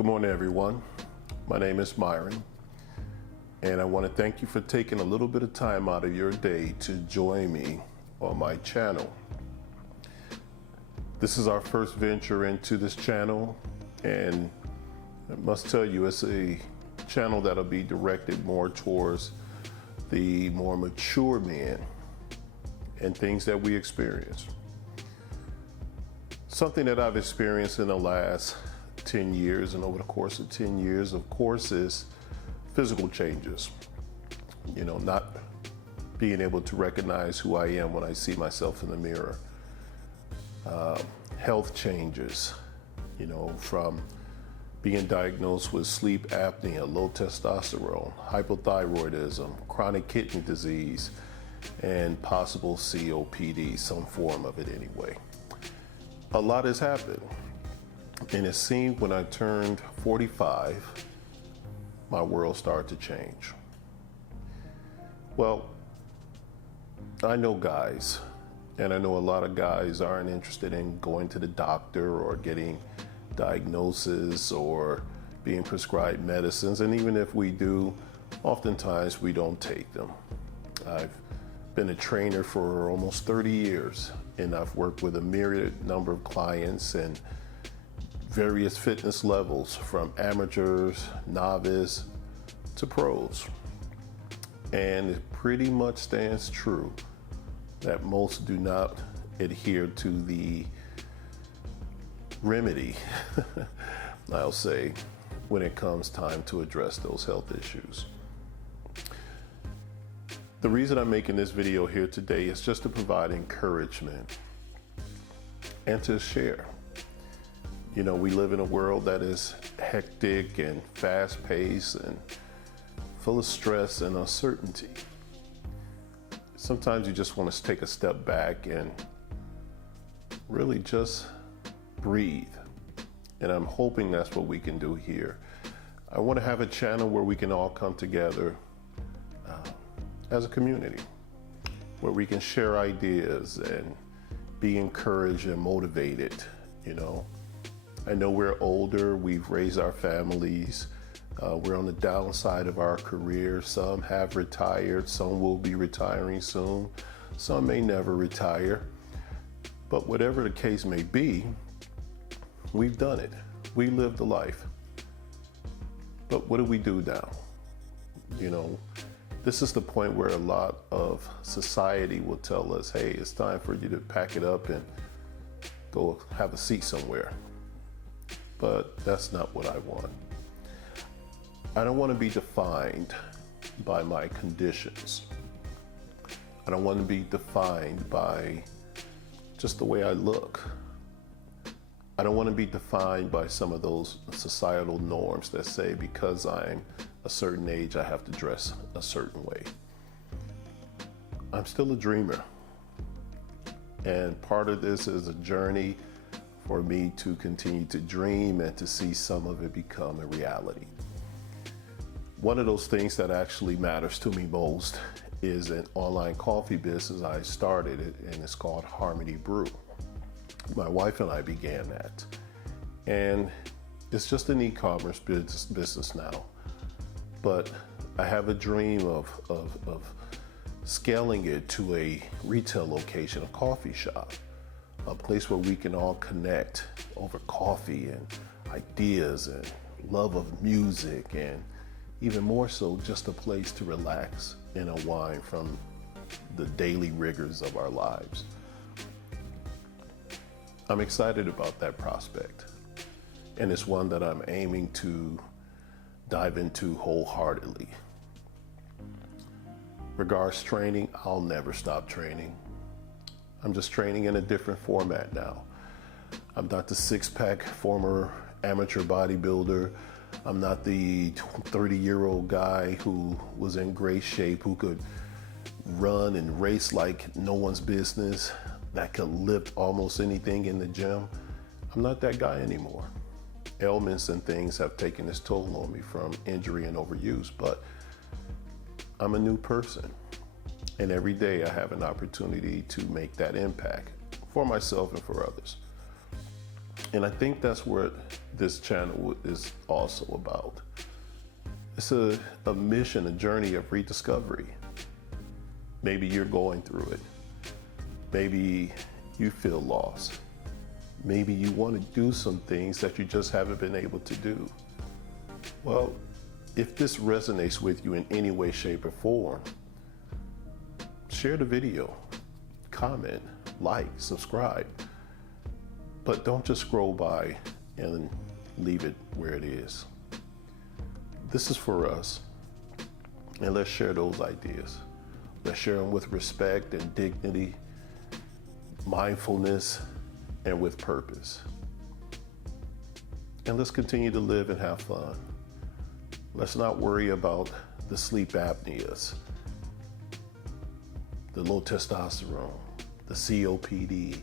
Good morning, everyone. My name is Myron, and I want to thank you for taking a little bit of time out of your day to join me on my channel. This is our first venture into this channel, and I must tell you, it's a channel that'll be directed more towards the more mature men and things that we experience. Something that I've experienced in the last 10 years and over the course of 10 years, of course, is physical changes. You know, not being able to recognize who I am when I see myself in the mirror. Health changes, you know, from being diagnosed with sleep apnea, low testosterone, hypothyroidism, chronic kidney disease, and possible COPD, some form of it anyway. A lot has happened. And it seemed when I turned 45, my world started to change. Well, I know guys, and I know a lot of guys aren't interested in going to the doctor or getting diagnosis or being prescribed medicines. And even if we do, oftentimes we don't take them. I've been a trainer for almost 30 years, and I've worked with a myriad number of clients and various fitness levels, from amateurs, novice, to pros. And it pretty much stands true that most do not adhere to the remedy, I'll say, when it comes time to address those health issues. The reason I'm making this video here today is just to provide encouragement and to share. You know, we live in a world that is hectic and fast-paced and full of stress and uncertainty. Sometimes you just want to take a step back and really just breathe. And I'm hoping that's what we can do here. I want to have a channel where we can all come together as a community, where we can share ideas and be encouraged and motivated, you know. I know we're older, we've raised our families, we're on the downside of our career. Some have retired, some will be retiring soon, some may never retire. But whatever the case may be, we've done it. We lived the life. But what do we do now? You know, this is the point where a lot of society will tell us, hey, it's time for you to pack it up and go have a seat somewhere. But that's not what I want. I don't want to be defined by my conditions. I don't want to be defined by just the way I look. I don't want to be defined by some of those societal norms that say because I'm a certain age, I have to dress a certain way. I'm still a dreamer. And part of this is a journey for me to continue to dream and to see some of it become a reality. One of those things that actually matters to me most is an online coffee business. I started it, and it's called Harmony Brew. My wife and I began that. And it's just an e-commerce business now. But I have a dream of scaling it to a retail location, a coffee shop. A place where we can all connect over coffee and ideas and love of music, and even more so, just a place to relax and unwind from the daily rigors of our lives. I'm excited about that prospect, and it's one that I'm aiming to dive into wholeheartedly. Regards training, I'll never stop training. I'm just training in a different format now. I'm not the six-pack former amateur bodybuilder. I'm not the 30-year-old guy who was in great shape, who could run and race like no one's business, that could lift almost anything in the gym. I'm not that guy anymore. Ailments and things have taken its toll on me from injury and overuse, but I'm a new person. And every day I have an opportunity to make that impact for myself and for others. And I think that's what this channel is also about. It's a mission, a journey of rediscovery. Maybe you're going through it. Maybe you feel lost. Maybe you want to do some things that you just haven't been able to do. Well, if this resonates with you in any way, shape, or form, share the video, comment, like, subscribe. But don't just scroll by and leave it where it is. This is for us, and let's share those ideas. Let's share them with respect and dignity, mindfulness, and with purpose. And let's continue to live and have fun. Let's not worry about the sleep apneas, the low testosterone, the COPD,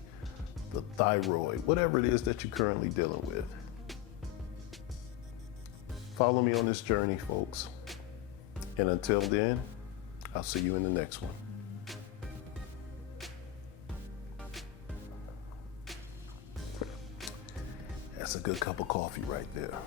the thyroid, whatever it is that you're currently dealing with. Follow me on this journey, folks. And until then, I'll see you in the next one. That's a good cup of coffee right there.